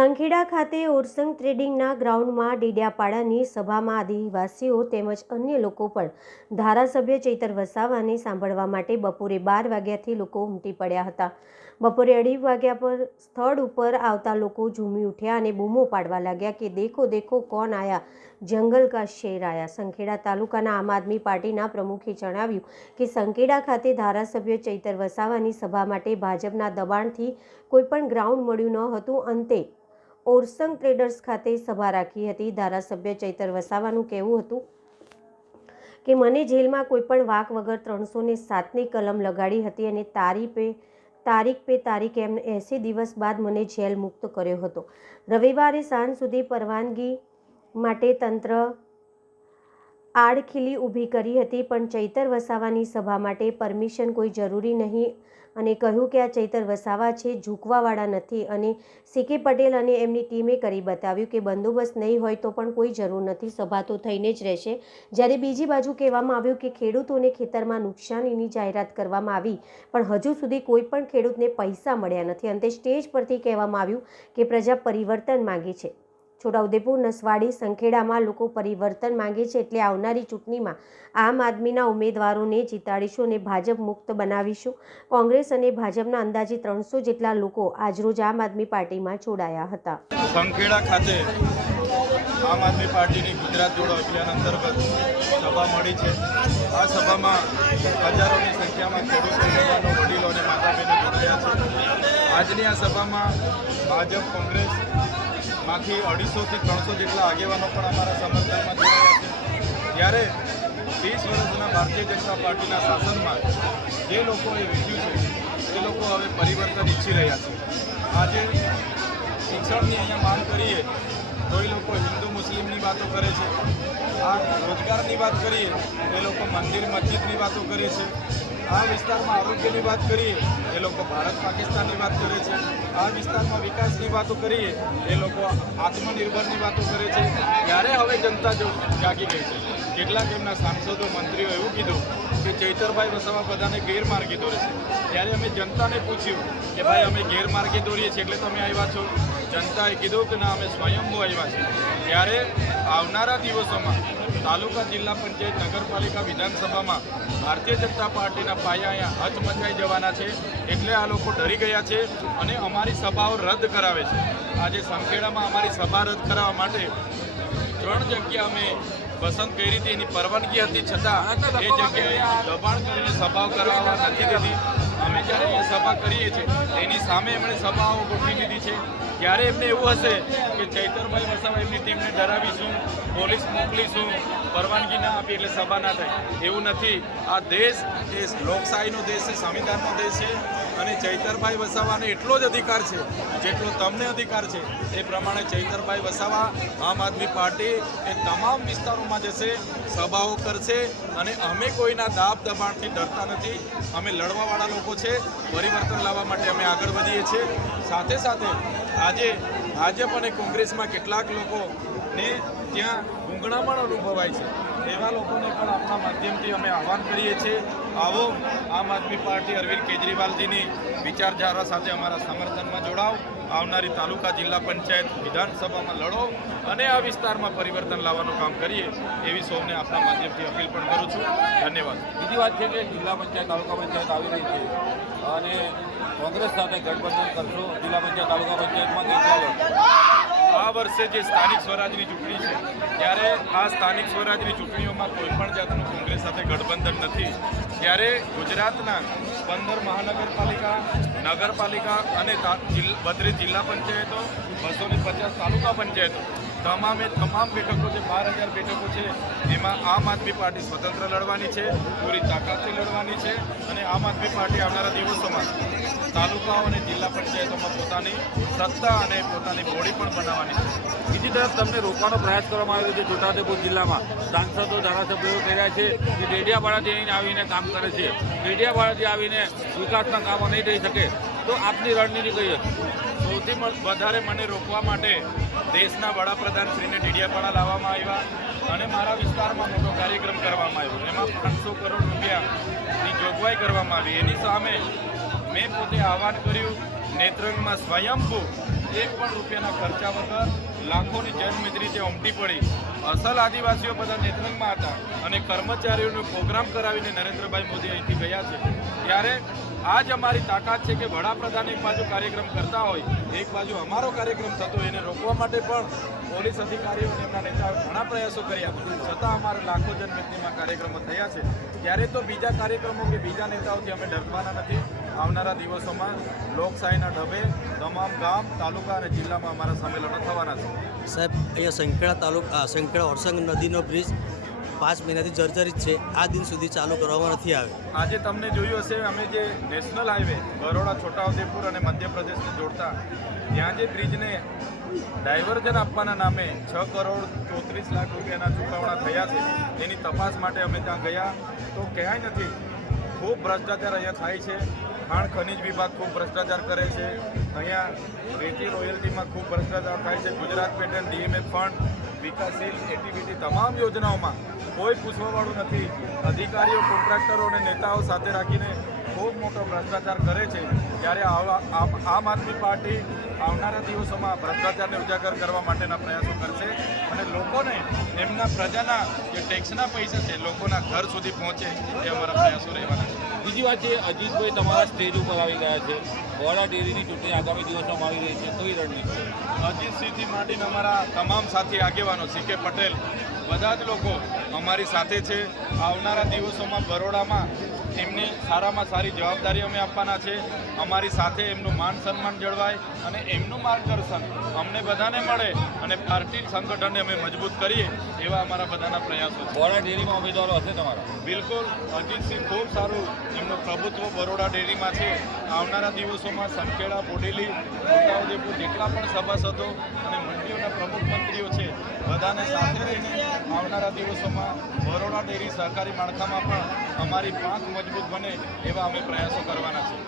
સંખેડા ખાતે ઓરસંગ ટ્રેડિંગના ગ્રાઉન્ડમાં ડેડિયાપાડાની સભામાં આદિવાસીઓ તેમજ અન્ય લોકો પણ ધારાસભ્ય ચૈતર વસાવાને સાંભળવા માટે બપોરે બાર વાગ્યાથી લોકો ઉમટી પડ્યા હતા. બપોરે અઢી વાગ્યા પર સ્થળ ઉપર આવતા લોકો ઝૂમી ઉઠ્યા અને બૂમો પાડવા લાગ્યા કે દેખો દેખો, કોણ આયા? જંગલ કા શેર આયા સંખેડા તાલુકાના આમ આદમી પાર્ટીના પ્રમુખે જણાવ્યું કે સંખેડા ખાતે ધારાસભ્ય ચૈતર વસાવાની સભા માટે ભાજપના દબાણથી કોઈપણ ગ્રાઉન્ડ મળ્યું ન હતું. અંતે ઓરસંગ ટ્રેડર્સ ખાતે સભા રાખી હતી. ધારાસભ્ય ચૈતર વસાવાનું કહેવું હતું કે, મને જેલમાં કોઈપણ વાક વગર ત્રણસો ને સાતની કલમ લગાડી હતી અને તારીખ પે તારીખ પે તારીખ એમ એંસી દિવસ બાદ મને જેલ મુક્ત કર્યો હતો. રવિવારે સાંજ સુધી પરવાનગી માટે તંત્ર આડખીલી ઊભી કરી હતી, પણ ચૈતર વસાવાની સભા માટે પરમિશન કોઈ જરૂરી નહીં અને કહ્યું કે આ ચૈતર વસાવા છે, ઝૂકવાવાળા નથી અને સીકે પટેલ અને એમની ટીમે કરી બતાવ્યું કે બંદોબસ્ત નહીં હોય તો પણ કોઈ જરૂર નથી, સભા તો થઈને જ રહેશે. જ્યારે બીજી બાજુ કહેવામાં આવ્યું કે ખેડૂતોને ખેતરમાં નુકસાનીની જાહેરાત કરવામાં આવી, પણ હજુ સુધી કોઈ પણ ખેડૂતને પૈસા મળ્યા નથી. અંતે સ્ટેજ પરથી કહેવામાં આવ્યું કે પ્રજા પરિવર્તન માંગે છે. છોટાઉદેપુર, નસવાડી, સંખેડામાં લોકો પરિવર્તન માંગે છે એટલે આવનારી ચૂંટણીમાં આમ આદમીના ઉમેદવારોને જીતાડીશું અને ભાજપ મુક્ત બનાવીશું. કોંગ્રેસ અને ભાજપના અંદાજે ત્રણસો જેટલા લોકો આજરોજ આમ આદમી પાર્ટીમાં જોડાયા હતા. સંખેડા ખાતે આમ આદમી પાર્ટીની ગુજરાત જોડો અભિયાન અંતર્ગત સભા મળી છે. આ સભામાં હજારોની સંખ્યામાં ખેડૂતો વડીલો અને માતા બહેનો જોડાયા છે. આજની આ સભામાં ભાજપ કોંગ્રેસમાંથી અઢીસોથી ત્રણસો જેટલા આગેવાનો પણ અમારા સમર્થનમાં જોડાયા છે. ત્યારે ત્રીસ વર્ષના ભારતીય જનતા પાર્ટીના શાસનમાં જે લોકોએ વીત્યું છે, એ લોકો હવે પરિવર્તન ઈચ્છી રહ્યા છે. આજે શિક્ષણની અહીંયા માંગ કરીએ, તો એ લોકો હિન્દુ મુસ્લિમની વાતો કરે છે. આ રોજગારની વાત કરીએ, એ લોકો મંદિર મસ્જિદની વાતો કરે છે. આ વિસ્તારમાં આરોગ્યની વાત કરીએ એ લોકો ભારત પાકિસ્તાનની વાત કરે છે. આ વિસ્તારમાં વિકાસની વાતો કરીએ એ લોકો આત્મનિર્ભરની વાતો કરે છે. ત્યારે હવે જનતા જો જાગી ગઈ છે. કેટલાક એમના સાંસદો, મંત્રીઓ એવું કીધું કે ચૈતરભાઈ વસાવા બધાને ગેરમાર્ગે દોરે છે. ત્યારે અમે જનતાને પૂછ્યું કે ભાઈ, અમે ગેરમાર્ગે દોરીએ છીએ એટલે તમે આવ્યા છો? જનતાએ કીધું કે ના, અમે સ્વયંભૂ આવ્યા છીએ. ત્યારે આવનારા દિવસોમાં તાલુકા જિલ્લા પંચાયત નગરપાલિકા વિધાનસભામાં ભારતીય જનતા પાર્ટીના પાયા અહીંયા હચમચાઈ જવાના છે. એટલે આ લોકો ડરી ગયા છે અને અમારી સભાઓ રદ કરાવે છે. આજે સંખેડામાં અમારી સભા રદ કરાવવા માટે ત્રણ જગ્યા અમે પસંદ કરી હતી. એની પરવાનગી હતી. છતાં એ જગ્યાએ દબાણ કરીને સભાઓ કરાવવા નથી દીધી. અમે જ્યારે અહીંયા સભા કરીએ છીએ, એની સામે એમણે સભાઓ ગોઠવી દીધી છે. ત્યારે એમને એવું હશે કે ચૈતરભાઈ વસાવા એમની ટીમને ધરાવીશું, પોલીસ મોકલીશું, પરવાનગી ના આપી એટલે સભા ના થાય. એવું નથી. આ દેશ એ લોકશાહીનો દેશ છે, સંવિધાનનો દેશ છે અને ચૈતરભાઈ વસાવાને એટલો જ અધિકાર છે, જેટલો તમને અધિકાર છે, એ પ્રમાણે ચૈતરભાઈ વસાવા આમ આદમી પાર્ટી એ તમામ વિસ્તારોમાં જશે, સભાઓ કરશે અને અમે કોઈના દાબ દબાણથી ડરતા નથી. અમે લડવાવાળા લોકો છે, પરિવર્તન લાવવા માટે અમે આગળ વધીએ છીએ. સાથે સાથે આજે ભાજપ અને કોંગ્રેસમાં કેટલાક લોકોને ત્યાં ગૂંગણામણ અનુભવાય છે. એવા લોકોને પણ આપણા માધ્યમથી અમે આહવાન કરીએ છીએ. આવો, આમ આદમી પાર્ટી અરવિંદ કેજરીવાલજીની વિચારધારા સાથે અમારા સમર્થનમાં જોડાવ આવનારી તાલુકા જિલ્લા પંચાયત વિધાનસભામાં લડો અને આ વિસ્તારમાં પરિવર્તન લાવવાનું કામ કરીએ એવી સૌને આપણા માધ્યમથી અપીલ પણ કરું છું. ધન્યવાદ. બીજી વાત છે કે જિલ્લા પંચાયત, તાલુકા પંચાયત આવી રહી છે અને કોંગ્રેસ સાથે ગઠબંધન કરશો, જિલ્લા પંચાયત, તાલુકા પંચાયતમાં વર્ષે જે સ્થાનિક સ્વરાજની ચૂંટણી છે ત્યારે આ સ્થાનિક સ્વરાજની ચૂંટણીઓમાં કોઈ પણ જાતનું કોંગ્રેસ સાથે ગઠબંધન નથી, ત્યારે ગુજરાતના પંદર મહાનગરપાલિકા, નગરપાલિકા અને જિલ્લ- બત્રીસ જિલ્લા પંચાયતો બસો ને પચાસ તાલુકા પંચાયતો તમામે તમામ બેઠકો જે બાર હજાર બેઠકો છે, એમાં આમ આદમી પાર્ટી સ્વતંત્ર લડવાની છે, પૂરી તાકાતથી લડવાની છે અને આમ આદમી પાર્ટી આવનારા દિવસોમાં તાલુકાઓ અને જિલ્લા પંચાયતોમાં પોતાની સત્તા અને પોતાની બોડી પણ બનાવવાની છે. બીજી તરફ તમને રોકવાનો પ્રયાસ કરવામાં આવ્યો છે, છોટાઉદેપુર જિલ્લામાં. સાંસદો, ધારાસભ્યો કહી રહ્યા છે કે ડેડિયાપાડાથી અહીં આવીને કામ કરે છે. ડેડિયાપાડાથી આવીને વિકાસના કામો નહીં થઈ શકે. તો આપની રણનીતિ કઈ હતી? સૌથી વધારે મને રોકવા માટે દેશના વડાપ્રધાન શ્રીને ડીડિયાપાડા લાવવામાં આવ્યા અને મારા વિસ્તારમાં મોટો કાર્યક્રમ કરવામાં આવ્યો. એમાં પાંચસો કરોડ રૂપિયાની જોગવાઈ કરવામાં આવી. એની સામે મેં પોતે આહવાન કર્યું, નેત્રંગમાં સ્વયંભૂ એક પણ રૂપિયાના ખર્ચા વગર લાખોની જનમેદરી જે ઉમટી પડી. અસલ આદિવાસીઓ બધા નેત્રંગમાં હતા અને કર્મચારીઓનો પ્રોગ્રામ કરાવીને નરેન્દ્રભાઈ મોદી અહીંથી ગયા છે. ત્યારે આ જ અમારી તાકાત છે કે વડાપ્રધાન એક બાજુ કાર્યક્રમ કરતા હોય, એક બાજુ અમારો કાર્યક્રમ થતો એને રોકવા માટે પણ પોલીસ અધિકારીઓ અને એમના નેતાઓ ઘણા પ્રયાસો કર્યા. છતાં અમારા લાખો જનમેદનીમાં કાર્યક્રમો થયા છે. ત્યારે તો બીજા કાર્યક્રમો કે બીજા નેતાઓથી અમે ડરવાના નથી. આવનારા દિવસોમાં લોકશાહીના ઢબે તમામ ગામ, તાલુકા અને જિલ્લામાં અમારા સંમેલનો થવાના છે. સાહેબ, અહીંયા સંખેડા તાલુકા સંખેડા ઓરસંગ નદીનો બ્રિજ પાંચ મહિનાથી જર્જરિત છે. આ દિન સુધી ચાલુ કરવામાં નથી આવ્યો. આજે તમને જોયું હશે, અમે જે નેશનલ હાઈવે, બરોડા, છોટાઉદેપુર અને મધ્યપ્રદેશને જોડતા, ત્યાં જે બ્રિજને ડાયવર્જન આપવાના નામે છ કરોડ ચોત્રીસ લાખ રૂપિયાના ચુકવણા થયા છે એની તપાસ માટે અમે ત્યાં ગયા. તો ક્યાંય નથી, ખૂબ ભ્રષ્ટાચાર અહીંયા થાય છે. ખાણ ખનિજ વિભાગ ખૂબ ભ્રષ્ટાચાર કરે છે. અહીંયા રેતી રોયલ્ટીમાં ખૂબ ભ્રષ્ટાચાર થાય છે. ગુજરાત પેટર્ન ડીએમએફ ફંડ, વિકાસશીલ એક્ટિવિટી તમામ યોજનાઓમાં કોઈ પૂછવાવાળું નથી. અધિકારીઓ, કોન્ટ્રાક્ટરો અને નેતાઓ સાથે રાખીને ખૂબ મોટો ભ્રષ્ટાચાર કરે છે. ત્યારે આમ આદમી પાર્ટી આવનારા દિવસોમાં ભ્રષ્ટાચારને ઉજાગર કરવા માટેના પ્રયાસો કરશે અને લોકોને એમના પ્રજાના જે ટેક્સના પૈસા છે, લોકોના ઘર સુધી પહોંચે એ અમારા પ્રયાસો રહેવાના છે. બીજી વાત છે, અજીતભાઈ તમારા સ્ટેજ ઉપર આવી ગયા છે. વોડા ડેરીની ચૂંટણી આગામી દિવસોમાં આવી રહી છે. કઈ રણનીતિ? અજીતસિંહથી માંડીને અમારા તમામ સાથી આગેવાનો, સી કે પટેલ, બધા જ લોકો અમારી સાથે છે. આવનારા દિવસોમાં બરોડામાં એમની સારામાં સારી જવાબદારી અમે આપવાના છે. અમારી સાથે એમનું માન સન્માન જળવાય અને એમનું માર્ગદર્શન અમને બધાને મળે અને પાર્ટી સંગઠનને અમે મજબૂત કરીએ એવા અમારા બધાના પ્રયાસો છે. વોડા ડેરીમાં ઉમેદવારો હશે તમારા? બિલકુલ. અજીતસિંહ ખૂબ સારું એમનું પ્રભુત્વ બરોડા ડેરીમાં છે. આવનારા દિવસોમાં સંખેડા બોડેલી છોટાઉદેપુર જેટલા પણ સભાસદો અને મંડળીઓના પ્રમુખ મંત્રીઓ છે બધાને સાથે રહીને આવનારા દિવસોમાં બરોડા ડેરી સહકારી માળખામાં પણ અમારી પાંખ મજબૂત બને એવા અમે પ્રયાસો કરવાના છે